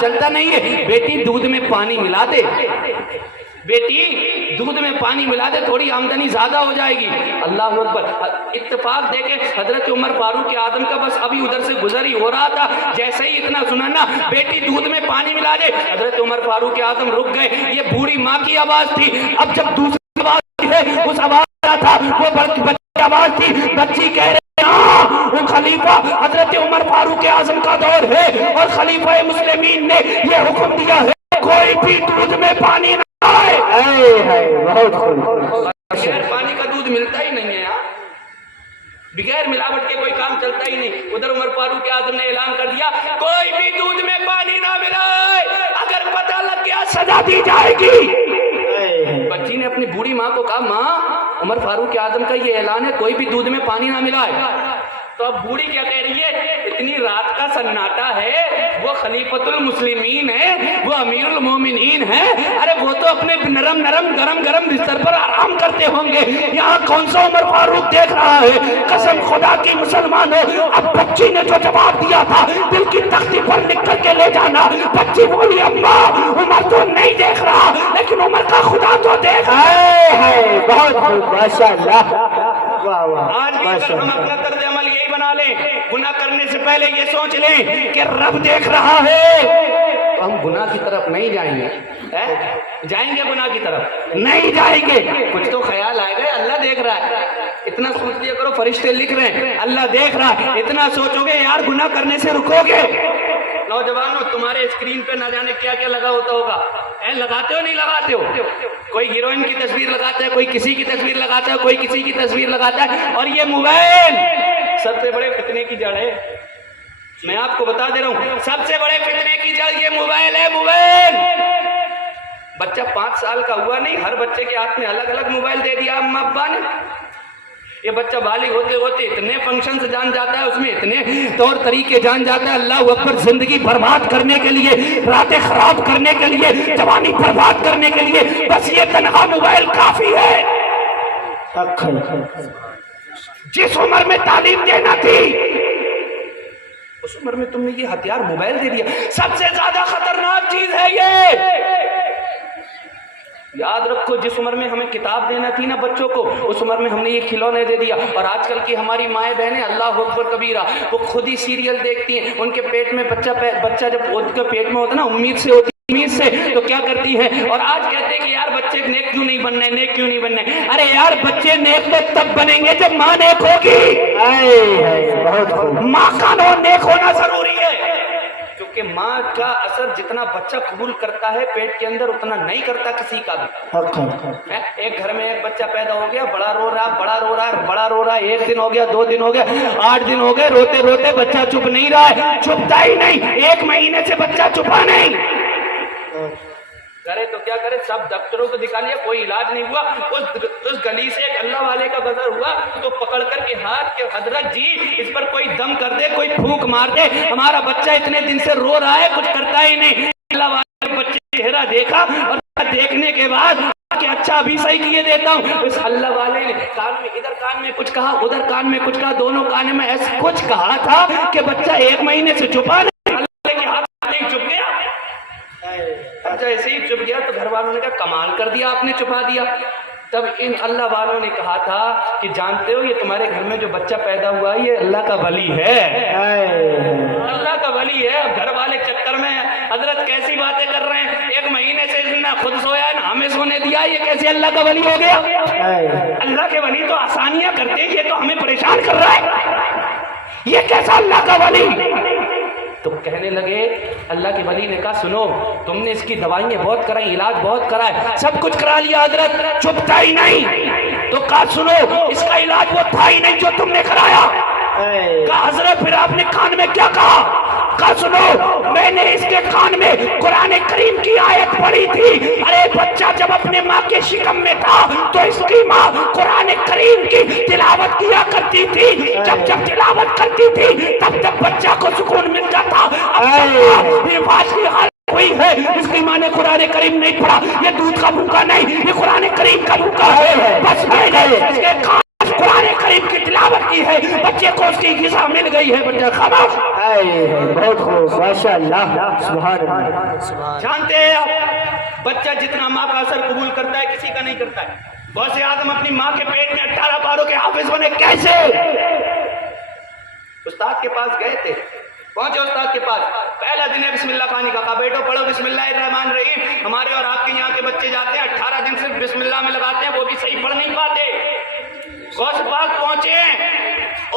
چلتا نہیں ہے، بیٹی دودھ میں پانی ملا دے، بیٹی دودھ میں پانی ملا دے، تھوڑی آمدنی زیادہ ہو جائے گی۔ اللہ اکبر۔ اتفاق دیکھیں حضرت عمر فاروق اعظم کا بس ابھی ادھر سے گزر ہی ہو رہا تھا، جیسے ہی اتنا سنا نا بیٹی دودھ میں پانی ملا دے، حضرت عمر فاروق اعظم رک گئے۔ یہ بوڑھی ماں کی آواز تھی۔ اب جب دوسری آواز ہے اس آواز تھا وہ بچی کی آواز تھی، بچی کہہ رہے وہ خلیفہ حضرت عمر فاروق اعظم کا دور ہے اور خلیفہ مسلمین نے یہ حکم دیا ہے کوئی بھی دودھ میں پانی نہ بہت بغیر پانی کا دودھ ملتا ہی نہیں ہے یار، بغیر ملاوٹ کے کوئی کام چلتا ہی نہیں۔ ادھر عمر فاروق اعظم نے اعلان کر دیا کوئی بھی دودھ میں پانی نہ ملائے، اگر پتہ لگ گیا سزا دی جائے گی۔ بچی نے اپنی بوڑھی ماں کو کہا ماں عمر فاروق اعظم کا یہ اعلان ہے کوئی بھی دودھ میں پانی نہ ملائے۔ تو اب بوڑھی کیا کہہ رہی ہے، اتنی رات کا سناٹا ہے، وہ خلیفۃ المسلمین ہے، وہ امیر المومنین ہے، ارے وہ تو اپنے نرم نرم گرم گرم بستر پر آرام کرتے ہوں گے، یہاں کون سا عمر فاروق دیکھ رہا ہے؟ قسم خدا کی مسلمانوں، اب بچی نے جو جواب دیا تھا دل کی تختی پر لکھ کر کے لے جانا۔ بچی بولی اماں عمر تو نہیں دیکھ رہا لیکن عمر کا خدا تو دیکھ رہا ہے۔ بہت ماشاء اللہ، واہ واہ، آج بھی اگر ہم اپنا طرز عمل یہی بنا لیں، گناہ کرنے سے پہلے یہ سوچ لیں کہ رب دیکھ رہا ہے، تو ہم گناہ کی طرف نہیں جائیں گے۔ جائیں گے گناہ کی طرف؟ نہیں جائیں گے۔ کچھ تو خیال آئے گا اللہ دیکھ رہا ہے، اتنا سوچ لیا کرو فرشتے لکھ رہے ہیں اللہ دیکھ رہا ہے، اتنا سوچو گے یار گناہ کرنے سے رکو گے۔ نوجوانوں تمہارے اسکرین پہ نہ جانے کیا کیا لگا ہوتا ہوگا، لگاتے ہو نہیں لگاتے ہو؟ کوئی ہیروئن کی تصویر لگاتا ہے، کوئی کسی کی تصویر لگاتا ہے، کوئی کسی کی تصویر لگاتا ہے، اور یہ موبائل سب سے بڑے فتنے کی جڑ ہے۔ میں آپ کو بتا دے رہا ہوں سب سے بڑے فتنے کی جڑ یہ موبائل ہے۔ موبائل بچہ 5 سال کا ہوا نہیں، ہر بچے کے ہاتھ میں الگ الگ موبائل دے دیا اماں ابا نے۔ یہ بچہ بالغ ہوتے ہوتے اتنے فنکشن جان جاتا ہے، اس میں اتنے طور طریقے جان جاتا ہے، اللہ اکبر، زندگی برباد کرنے کے لیے، راتیں خراب کرنے کے لیے، جوانی برباد کرنے کے لیے بس یہ تنہا موبائل کافی ہے۔ جس عمر میں تعلیم دینا تھی اس عمر میں تم نے یہ ہتھیار موبائل دے دیا۔ سب سے زیادہ خطرناک چیز ہے یہ، یاد رکھو جس عمر میں ہمیں کتاب دینا تھی نا بچوں کو، اس عمر میں ہم نے یہ کھلونے دے دیا۔ اور آج کل کی ہماری مائیں بہنیں اللہ اکبر کبیرہ وہ خود ہی سیریل دیکھتی ہیں، ان کے پیٹ میں بچہ جب ان کے پیٹ میں ہوتا نا امید سے ہوتی امید سے تو کیا کرتی ہے، اور آج کہتے ہیں کہ یار بچے نیک کیوں نہیں بننا ہے، نیک کیوں نہیں بننا ہے۔ ارے یار بچے نیک تو تب بنیں گے جب ماں نیک ہوگی، ماں کا نیک ہونا ضروری ہے، کیونکہ ماں کا اثر جتنا بچہ قبول کرتا ہے پیٹ کے اندر اتنا نہیں کرتا کسی کا بھی۔ ایک گھر میں ایک بچہ پیدا ہو گیا، بڑا رو رہا بڑا رو رہا ہے بڑا رو رہا ہے، 1 دن ہو گیا 2 دن ہو گیا 8 دن ہو گئے، روتے روتے بچہ چپ نہیں رہا ہے، چپتا ہی نہیں، 1 مہینے سے بچہ چپا نہیں، کرے تو کیا کرے، سب ڈاکٹروں کو دکھا لیا کوئی علاج نہیں ہوا۔ اس گلی سے ایک اللہ والے کا گزر ہوا تو پکڑ کر کے ہاتھ کہ حضرت جی اس پر کوئی دم کر دے، کوئی پھونک مار دے، ہمارا بچہ اتنے دن سے رو رہا ہے کچھ کرتا ہی نہیں۔ اللہ والے بچے چہرہ دیکھا اور دیکھنے کے بعد کہ اچھا ابھی صحیح کیے دیتا ہوں، اس اللہ والے نے کان میں ادھر کان میں کچھ کہا ادھر کان میں کچھ کہا، دونوں کان میں ایسا کچھ کہا تھا کہ بچہ 1 مہینے سے چھپا نہیں، اللہ کے ہاتھ نہیں چھپ گیا۔ بچہ ایسے ہی چھپ گیا تو گھر والوں نے کہا کمال کر دیا آپ نے، چھپا دیا۔ تب ان اللہ والوں نے کہا تھا کہ جانتے ہو یہ تمہارے گھر میں جو بچہ پیدا ہوا ہے یہ اللہ کا ولی ہے، اللہ کا ولی ہے۔ اب گھر والے چکر میں حضرت کیسی باتیں کر رہے ہیں، 1 مہینے سے نہ خود سویا نہ ہمیں سونے دیا، یہ کیسے اللہ کا ولی ہو گیا؟ اللہ کے ولی تو آسانیاں کرتے، یہ تو ہمیں پریشان کر رہا ہے، یہ کیسا اللہ کا ولی؟ تو کہنے لگے اللہ کے ولی نے کہا سنو تم نے اس کی دوائیں بہت کرائی، علاج بہت کرائے، سب کچھ کرا لیا حضرت، چھپتا ہی نہیں۔ تو کہا سنو اس کا علاج وہ تھا ہی نہیں جو تم نے کرایا۔ کہا حضرت پھر آپ نے کان میں کیا کہا؟ کہا سنو میں نے اس کے کان میں قرآن کریم کی آیت پڑھی تھی، ارے بچہ جب اپنے ماں کے شکم میں تھا تو اس کی ماں قرآن کریم کی تلاوت کیا کرتی تھی، جب جب تلاوت کرتی تھی تب تب بچہ کو سکون ملتا تھا۔ کوئی ہے اس کی ماں نے قرآن کریم نہیں پڑھا، یہ دودھ کا بھوکا نہیں، یہ قرآن کریم کا بھوکا ہے، بس میں نے اس کے کان قرآن کریم کی تلاوت بغاوت کی ہے, بچے کو اس کی غذا مل گئی ہے. بچہ خاموش. بہت خوب ماشاء اللہ سبحان اللہ. جانتے ہیں آپ بچہ جتنا ماں کا اثر قبول کرتا ہے کسی کا نہیں کرتا ہے. غوث آدم اپنی ماں کے پیٹ میں 18 پاروں کے حافظ بنے. کیسے؟ استاد کے پاس گئے تھے, پہنچے استاد کے پاس, پہلا دن ہے بسم اللہ خانی کا. کہا بیٹو پڑھو بسم اللہ الرحمن الرحیم. ہمارے اور آپ کے یہاں کے بچے جاتے ہیں 18 دن صرف بسم اللہ میں لگاتے ہیں, وہ بھی صحیح پڑھ نہیں پاتے. غوث پاک پہنچے ہیں,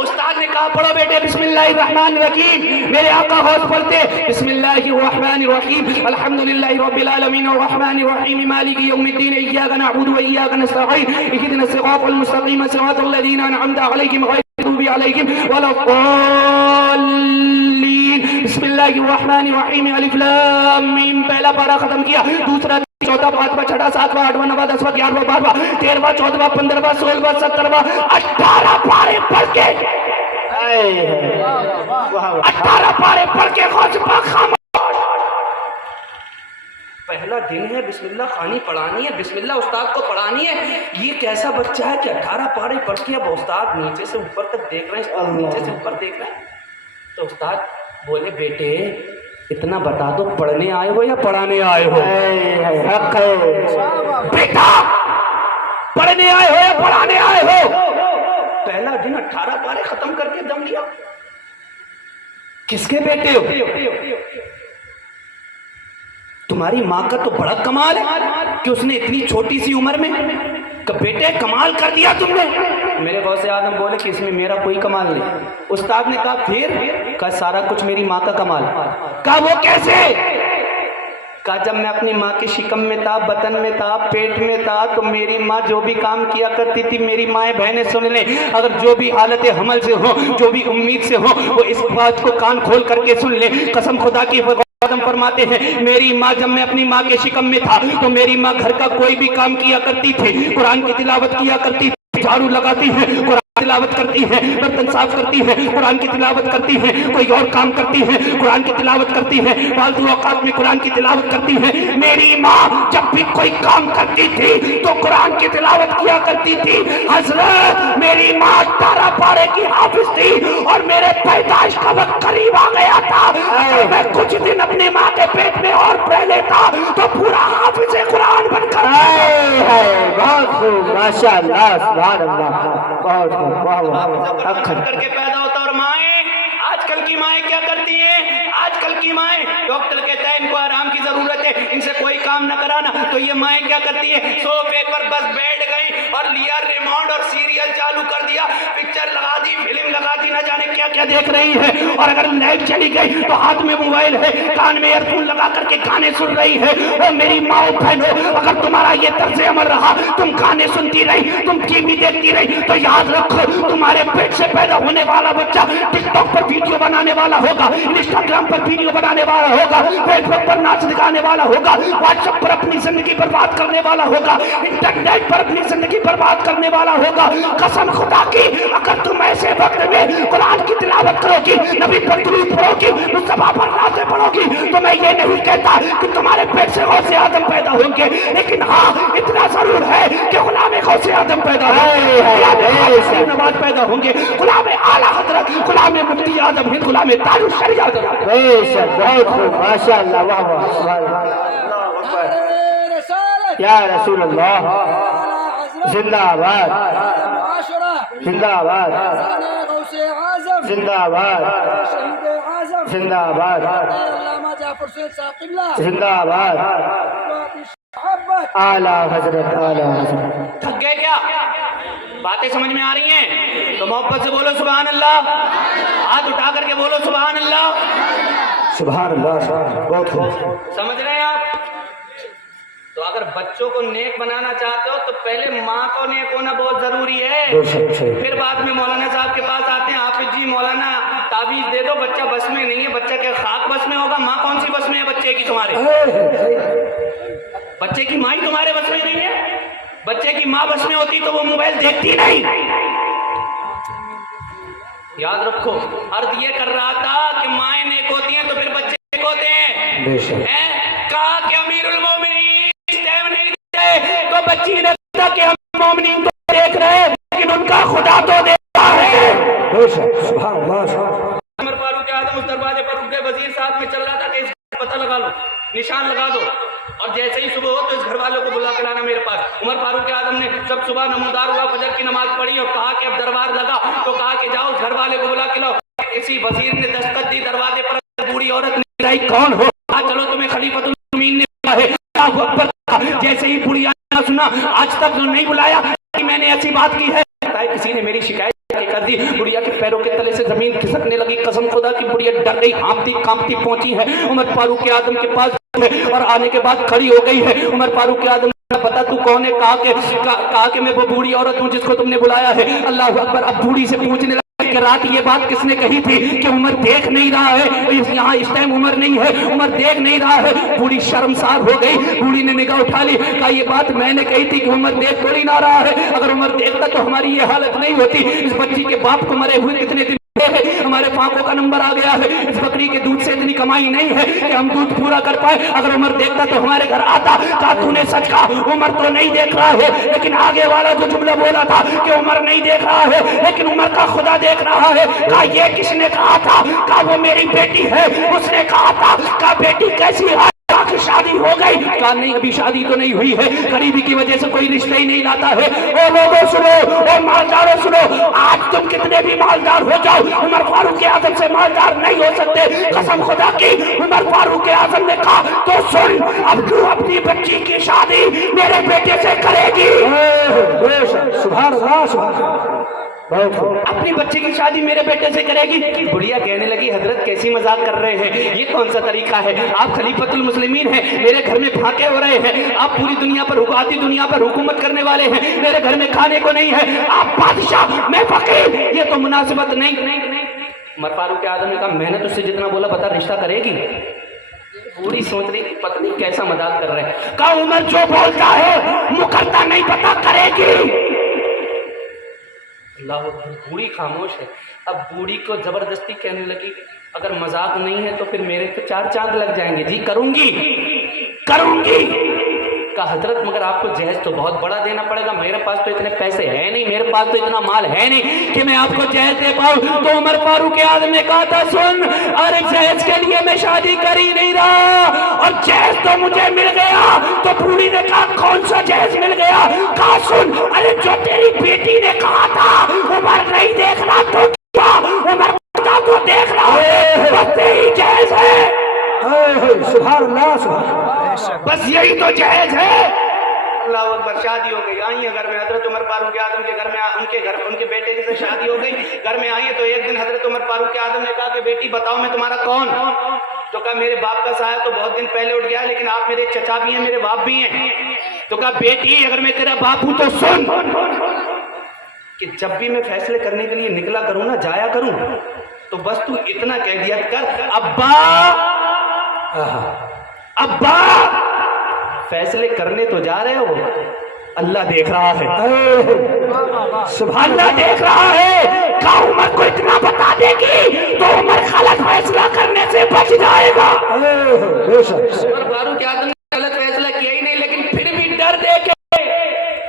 استاد نے کہا پڑھو بیٹے بسم اللہ الرحمن الرحیم. میرے آقا غوث پڑھتے بسم اللہ الرحمن الرحیم الحمدللہ رب العالمین الرحمن الرحیم مالک یوم الدین ایاک نعبد و ایاک نستعین اهدنا الصراط المستقیم صراط الذین انعمت علیہم غیر المغضوب علیہم ولا الضالین. بسم اللہ الرحمن الرحیم الف لام میم. پہلا پارہ ختم کیا, دوسرا چوتھا پانچواں چھٹا ساتواں آٹھواں نواں دسواں گیارہواں بارہواں تیرہواں چودہواں پندرہواں سولہواں سترہواں 18 پارے پڑھ کے 18 پارے پڑھ کے غوث پاک خاموش. پہلا دن ہے بسم اللہ خانی پڑھانی ہے, بسم اللہ استاد کو پڑھانی ہے. یہ کیسا بچہ ہے کہ 18 پارے پڑھ کے اب استاد نیچے سے اوپر تک دیکھ رہے ہیں, نیچے سے اوپر دیکھ رہے ہیں. تو استاد بولے بیٹے اتنا بتا دو پڑھنے آئے ہو یا پڑھانے آئے ہو؟ حق ہے بیٹا پڑھنے آئے ہو یا پڑھانے آئے ہو؟ پہلا دن 18 پارے ختم کر کے دم لیا. کس کے بیٹے ہو؟ تمہاری ماں کا تو بڑا کمال ہے کہ اس نے اتنی چھوٹی سی عمر میں کہ بیٹے کمال کر دیا تم نے. میرے غوث آدم بولے کہ اس میں میرا کوئی کمال نہیں. استاد نے کہا پھر؟ کہا سارا کچھ میری ماں کا کمال. کہا وہ کیسے؟ کہا جب میں اپنی ماں کی شکم میں تھا, بطن میں تھا, پیٹ میں تھا, تو میری ماں جو بھی کام کیا کرتی تھی میری مائیں بہنیں سن لیں, اگر جو بھی حالت حمل سے ہو, جو بھی امید سے ہو, وہ اس بات کو کان کھول کر کے سن لیں. قسم خدا کی آدم فرماتے ہیں میری ماں جب میں اپنی ماں کے شکم میں تھا تو میری ماں گھر کا کوئی بھی کام کیا کرتی تھی, قرآن کی تلاوت کیا کرتی تھی, جھاڑو لگاتی ہے, قرآن تلاوت کرتی ہے, برتن صاف کرتی ہے, قرآن کی تلاوت کرتی ہے, کوئی اور کام کرتی ہے, قرآن کی تلاوت کرتی ہے, فالتو اوقات میں قرآن کی تلاوت کرتی ہے. میری ماں جب بھی کوئی کام کرتی تھی تو قرآن کی تلاوت کیا کرتی تھی. حضرت میری ماں 18 پارے کی حافظ تھی اور میرے پیدائش کا وقت قریب آ گیا تھا. اگر میں کچھ دن اپنی ماں کے پیٹ میں اور رہ لیتا تو پورا حافظ قرآن بن کر بہت خوب ماشاء اللہ سبحان اللہ. بہت خوب کر کے پیدا ہوتا. اور مائیں آج کل کی مائیں کیا کرتی ہیں؟ آج کل کی مائیں, ڈاکٹر کہتا ہے ان کو آرام کی ضرورت ہے, ان سے کوئی کام نہ کرانا, تو یہ مائیں کیا کرتی ہیں؟ صوفے پر بس بیٹھ گئی اور لیا ریموٹ اور سیریل چالو کر دیا, پکچر لگا دی, فلم لگا دی, نہ جانے کیا کیا دیکھ رہی ہے. اور اگر لائٹ چلی گئی تو ہاتھ میں موبائل ہے, کان میں ایئر فون لگا کر کے گانے سن رہی ہے. اور میری ماں بہنوں, اگر تمہارا یہ طرز عمل رہا, تم گانے سنتی رہی, تم ٹی وی دیکھتی رہی, تو یاد رکھو تمہارے پیٹ سے پیدا ہونے والا بچہ ٹک ٹاک پر ویڈیو بنانے والا ہوگا, انسٹاگرام پر ویڈیو بنانے والا ہوگا, فیس بک پر ناچ دکھانے والا ہوگا, واٹس ایپ پر اپنی زندگی برباد کرنے والا ہوگا, انٹرنیٹ پر اپنی زندگی برباد کرنے والا ہوگا. قسم خدا کی اگر تم ایسے وقت میں قرآن کی تلاوت کرو گی, نبی پر درود پڑھو گی, مصطفیٰ پر نعتیں پڑھو گی, تو میں یہ نہیں کہتا کہ تمہارے پیٹ سے غوث آدم پیدا ہوں گے, لیکن ہاں اتنا ضرور ہے کہ غلام غوث آدم پیدا ہوں گے, نواز پیدا ہوں گے, غلام اعلیٰ حضرت, غلام مفتی اعظم ہند, غلام تاج الشریعہ. بہت خوب ماشاء اللہ. واہ واہ سبحان اللہ. یا رسول اللہ زندہ آباد, زندہ آباد, زندہ آباد, زندہ آباد, زندہ آباد. اعلیٰ حضرت, اعلیٰ حضرت. تھک گئے کیا؟ باتیں سمجھ میں آ رہی ہیں تو محبت سے بولو سبحان اللہ, ہاتھ اٹھا کر کے بولو سبحان اللہ. سبحان اللہ. بہت خوب. سمجھ رہے ہیں آپ؟ تو اگر بچوں کو نیک بنانا چاہتے ہو تو پہلے ماں کو نیک ہونا بہت ضروری ہے, پھر بعد میں مولانا صاحب کے پاس آتے ہیں, حافظ جی مولانا تعویذ دے دو, بچہ بس میں نہیں ہے. بچہ کیا خاک بس میں ہوگا؟ ماں کون سی بس میں ہے بچے کی؟ تمہارے بچے کی ماں ہی تمہارے بس میں نہیں ہے. بچے کی ماں بس میں ہوتی تو وہ موبائل دیکھتی نہیں. یاد رکھو, عرض یہ کر رہا تھا کہ مائیں نیک ہوتی ہیں تو پھر بچے نیک ہوتے ہیں. کہا کہ امیر المومنین ٹائم نہیں دیتے تو بچی نے کہا کہ ہم مومنین کو دیکھ رہے ہیں لیکن ان کا خدا تو دیکھتا ہے. نماز لگا دو اور جیسے ہی صبح ہو تو اس گھر والوں کو بلا کے لانا میرے پاس. عمر فاروق اعظم نے جب صبح نمودار ہوا فجر کی نماز پڑھی اور کہا کہ اب دربار لگا تو کہا کہ جاؤ اس گھر والے کو بلا کے لاؤ. اسی وزیر نے دستک دی دروازے پر. بوڑھی عورت نے کہا کون ہو؟ چلو تمہیں خلیفۃ المین نے بلایا ہے. اللہ اکبر. جیسے ہی بوڑھی نے سنا آج تک نہیں بلایا کہ میں نے ایسی بات کی ہے. کسی نے میری شکایت کر دی. بڑھیا کے پیروں کے تلے سے زمین کھسکنے لگی. قسم خدا کی بڑھیا ڈر گئی, ہانپتی کانپتی پہنچی ہے عمر فاروق اعظم کے پاس اور آنے کے بعد کھڑی ہو گئی ہے. عمر فاروق اعظم نے پتا تو کون ہے؟ کہا کہ میں وہ بوڑھی عورت ہوں جس کو تم نے بلایا ہے. اللہ اکبر. اب بوڑھی سے پوچھنے لگا کہ رات یہ بات کس نے کہی تھی کہ عمر دیکھ نہیں رہا ہے, یہاں اس ٹائم عمر نہیں ہے, عمر دیکھ نہیں رہا ہے. بوڑھی شرمسار ہو گئی. بوڑھی نے نگاہ اٹھا لی. کہا یہ بات میں نے کہی تھی کہ عمر دیکھ تھوڑی نہ رہا ہے. اگر عمر دیکھتا تو ہماری یہ حالت نہیں ہوتی. اس بچی کے باپ کو مرے ہوئے کتنے دن ہمارے پاکوں کا نمبر آ گیا ہے. اس بکری کے دودھ سے اتنی کمائی نہیں ہے کہ ہم دودھ پورا کر پائے. اگر عمر دیکھتا تو ہمارے گھر آتا. کہا تو نے سچ کہا, عمر تو نہیں دیکھ رہا ہے. لیکن آگے والا جو جملہ بولا تھا کہ عمر نہیں دیکھ رہا ہے لیکن عمر کا خدا دیکھ رہا ہے. کہا یہ کس نے کہا تھا؟ کہا وہ میری بیٹی ہے, اس نے کہا تھا. کہا بیٹی کیسی ہے؟ کہ شادی ہو گئی. کہا نہیں ابھی شادی تو نہیں ہوئی ہے, غریبی کی وجہ سے کوئی رشتہ ہی نہیں لاتا ہے. او لوگوں سنو, او مالداروں سنو, آج تم کتنے بھی مالدار ہو جاؤ عمر فاروق اعظم سے مالدار نہیں ہو سکتے. قسم خدا کی. عمر فاروق اعظم نے کہا تو سن, اب تو اپنی بچی کی شادی میرے بیٹے سے کرے گی. سبحان اللہ سبحان اللہ. اپنی بچی کی شادی میرے بیٹے سے کرے گی. بڑھیا کہنے لگی حضرت کیسی مذاق کر رہے ہیں, یہ کون سا طریقہ ہے؟ آپ خلیفۃ المسلمین ہیں, میرے گھر میں پھانکے ہو رہے ہیں, آپ پوری دنیا پر آدھی دنیا پر حکومت کرنے والے ہیں, میرے گھر میں کھانے کو نہیں ہے, آپ بادشاہ میں فقیر, یہ تو مناسبت نہیں. عمر فاروق اعظم نے کہا میں نے تجھ سے جتنا بولا بتا رشتہ کرے گی. پوری سوچ رہی تھی پتہ نہیں کیسا مذاق کر رہے ہیں. کہا عمر جو بولتا ہے مکرتا نہیں, پتا کرے گی. اللہ بوڑھی خاموش ہے. اب بوڑھی کو زبردستی کہنے لگی اگر مذاق نہیں ہے تو پھر میرے تو 4 چاند لگ جائیں گے. جی کروں گی. کہا حضرت مگر آپ کو جہیز تو بہت بڑا دینا پڑے گا, میرے پاس تو اتنے پیسے ہیں نہیں, میرے پاس تو اتنا مال ہے نہیں کہ میں آپ کو جہیز دے پاؤں. تو عمر فاروق اعظم نے کہا تھا سن, ارے جہیز کے لیے میں شادی کر ہی نہیں رہا اور جہیز تو مجھے مل گیا. تو بوڑھی نے کہا کون سا جہیز مل گیا؟ کہا سن, ارے جو تیری بیٹی نے کہا تھا عمر نہیں دیکھ رہا تو کیا, عمر تو دیکھ رہا ہے, بس یہی جہیز ہے. سبحان اللہ سبحان اللہ. بس یہی تو جہیز ہے. اللہ اکبر. شادی ہو گئی. آئی ہیں گھر میں حضرت عمر فاروق اعظم کے گھر میں, ان کے بیٹے سے شادی ہو گئی. گھر میں آئی ہیں تو ایک دن حضرت عمر فاروق اعظم نے کہا کہ بیٹی بتاؤ میں تمہارا کون؟ تو کہا میرے باپ کا سایہ تو بہت دن پہلے اٹھ گیا لیکن آپ میرے چچا بھی ہیں, میرے باپ بھی ہیں. تو کہا بیٹی اگر میں تیرا باپ ہوں تو سن کہ جب بھی میں فیصلے کرنے کے لیے نکلا کروں نا, جایا کروں, تو بس تو اتنا کہہ دیا کر ابا فیصلے کرنے تو جا رہے ہو, اللہ دیکھ رہا ہے. سبحان اللہ دیکھ رہا ہے. کہا عمر کو اتنا بتا دے گی تو عمر غلط فیصلہ کرنے سے بچ جائے گا. عمر فاروق اعظم نے غلط فیصلہ کیا ہی نہیں لیکن پھر بھی ڈر دے کے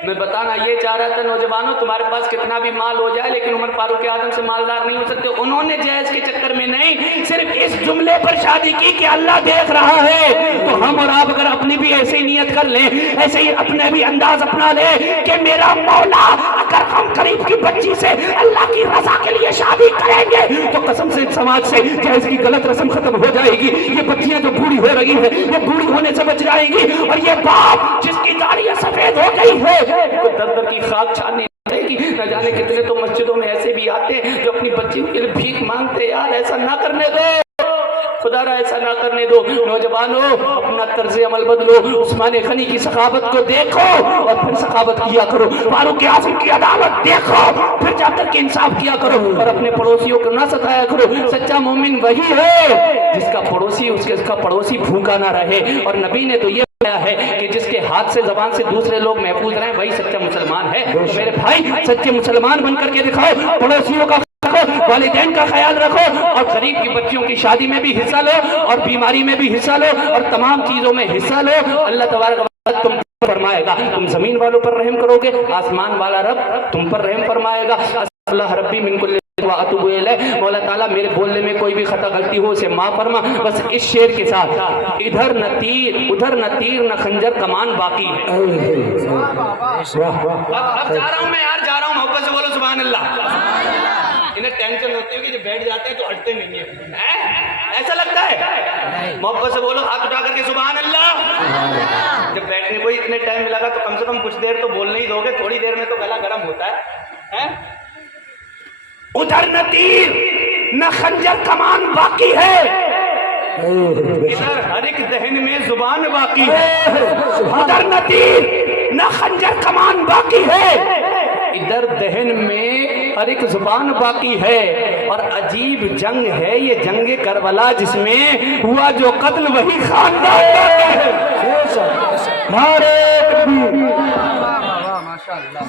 میں بتانا یہ چاہ رہا تھا نوجوانوں تمہارے پاس کتنا بھی مال ہو جائے لیکن عمر فاروق اعظم سے مالدار نہیں ہو سکتے. انہوں نے جہیز کے چکر میں نہیں, صرف اس جملے پر شادی کی کہ اللہ دیکھ رہا ہے. تو ہم اور آپ اگر اپنی بھی ایسے ہی نیت کر لیں, ایسے ہی اپنے بھی انداز اپنا لیں کہ میرا مولا اگر ہم قریب کی بچی سے اللہ کی رضا کے لیے شادی کریں گے تو قسم سے سماج سے جہیز کی غلط رسم ختم ہو جائے گی. یہ بچیاں جو بوڑھی ہو رہی ہیں یہ بوڑھی ہونے سے بچ جائیں گی, اور یہ باپ جس کی داڑھی سفید ہو گئی ہے تو در در کی خاک چھاننے رہے گی. نہ جانے کتنے تو مسجدوں میں ایسے بھی آتے ہیں جو اپنی بچی کے لیے بھیک مانگتے. یار ایسا نہ کرنے دو, خدا را ایسا نہ کرنے دو. نوجوانوں اپنا طرز عمل بدلو, عثمان غنی کی سخاوت کو دیکھو اور پھر سخاوت کیا کرو. فاروق اعظم کی عدالت دیکھو پھر جا کر کے انصاف کیا کرو, اور اپنے پڑوسیوں کو نہ ستایا کرو. سچا مومن وہی ہے جس کا پڑوسی اس کا پڑوسی بھوکا نہ رہے, اور نبی نے تو یہ ہے کہ جس کے ہاتھ سے زبان سے دوسرے لوگ محفوظ رہیں وہی سچا مسلمان ہے. میرے بھائی سچے مسلمان بن کر کے دکھاؤ, پڑوسیوں کا رکھو, والدین کا خیال رکھو, اور غریب کی بچیوں کی شادی میں بھی حصہ لو, اور بیماری میں بھی حصہ لو, اور تمام چیزوں میں حصہ لو. اللہ تبارک و تعالیٰ تم فرمائے گا, تم زمین والوں پر رحم کرو گے, آسمان والا رب تم پر رحم فرمائے گا. اللہ ربی من کل واتوب الیہ. مولا تعالیٰ میرے بولنے میں کوئی بھی خطا غلطی ہو اسے معاف فرما. بس اس شعر کے ساتھ ادھر نہ تیر ادھر نہ تیر نہ خنجر کمان باقی ہے. اب جا رہا ہوں میں یار, جا رہا ہوں, محبت سے بولو سبحان اللہ. انہیں ٹینشن ہوتی ہے کہ جب بیٹھ جاتے ہیں تو ہٹتے نہیں ہیں, ایسا لگتا ہے. محبت سے بولو ہاتھ اٹھا کر کے سبحان اللہ. جب بیٹھنے کو اتنے ٹائم ملا گا تو کم سے کم کچھ دیر تو بولنے ہی دو گے, تھوڑی دیر میں تو گلا گرم ہوتا ہے. ادھر نہ تیر نہ خنجر کمان باقی ہے, ادھر ہر ایک دہن میں زبان باقی ہے. ادھر نہ تیر نہ خنجر کمان باقی ہے, ادھر دہن میں ہر ایک زبان باقی ہے. اور عجیب جنگ ہے یہ جنگ کربلا, جس میں ہوا جو قتل وہی خاندان باقی ہے. نعرہ تکبیر. ماشاء اللہ.